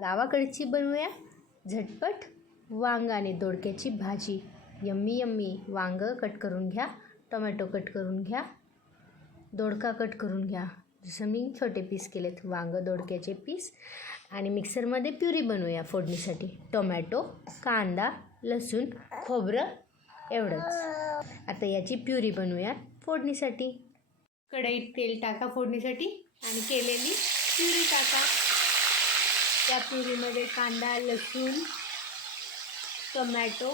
गावाकडची बनवूया झटपट वांग आणि दोडक्याची भाजी. Yummy yummy. वांग कट करून घ्या, टोमॅटो कट करून घ्या, दोडका कट करून घ्या. जसं मी छोटे पीस केलेत वांग दोडक्याचे पीस. आणि मिक्सरमध्ये प्युरी बनवूया फोडणीसाठी. टोमॅटो, कांदा, लसूण, खोबरं एवढंच. आता याची प्युरी बनवूया फोडणीसाठी. कढईत तेल टाका फोडणीसाठी आणि केलेली प्युरी टाका. त्या प्युरीमध्ये कांदा, लसूण, टोमॅटो,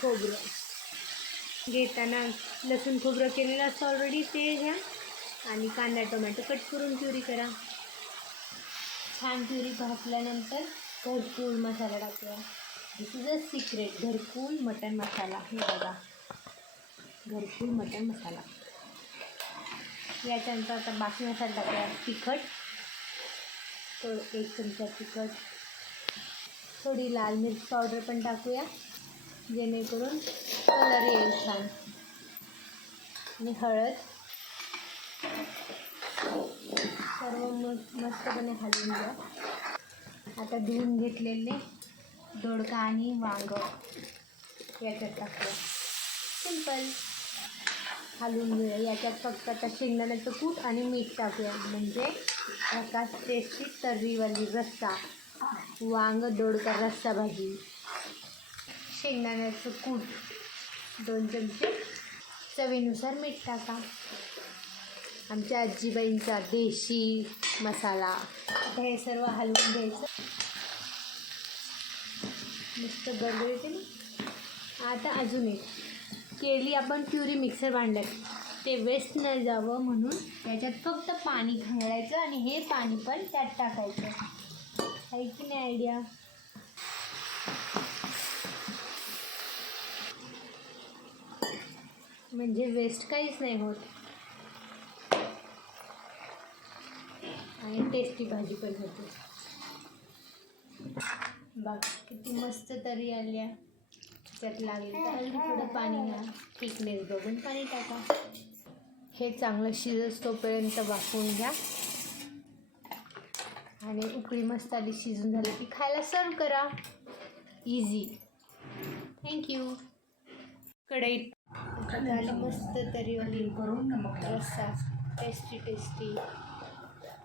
खोबरं घेताना लसूण खोबरं केलेलं असतं ऑलरेडी ते घ्या आणि कांदा टोमॅटो कट करून प्युरी करा. छान प्युरी भाजल्यानंतर घरकुल मसाला टाकूया. दिस इज अ सिक्रेट. घरकुल मटन मसाला. हे बघा, घरकुल मटन मसाला. याच्यानंतर आता बाकी मसाला टाकूया. तिखट, तर 1 चमचा तिखट, थोडी लाल मिर्च पावडर पण टाकूया जेणेकरून कलर येईल छान. आणि हळद. सर्व मस्तपणे हलवून घ्या. आता धुवून घेतलेले दोडका आणि वांग याच्यात टाकूया. सिंपल. हलवून घेऊया. याच्यात फक्त आता शेंगदाण्याचं कूट आणि मीठ टाकूया म्हणजे प्रकाश टेस्टी तर्रीवाली रस्सा वांग दोडका रस्सा भाजी. शेंगदाण्याचं कूट 2 चमचे, चवीनुसार मीठ टाका. आमच्या आजीबाईंचा देशी मसाला. आता हे सर्व हलवून घ्यायचं. मस्त गरगरीत आहे ना. आता अजून एक केली आपण प्युरी मिक्सर भांड्यात, ते वेस्ट न जावं म्हणून त्याच्यात फक्त पाणी घालायचं आणि हे पाणी पण त्यात टाकायचं. आहे की नाही आयडिया? म्हणजे वेस्ट काहीच नाही होत आणि टेस्टी भाजी पण होते. बघ किती मस्त तरी आल्या. त्यात लागेल तर अजून थोडं पाणी घ्या. थिकनेस बघून पाणी टाका. हे चांगलं शिजत तोपर्यंत वाफवून घ्या आणि उकळी मस्त आली, शिजून झाली की खायला सर्व करा. इझी. थँक्यू. कढईत झाली मस्त तरी करून रस्सा टेस्टी टेस्टी.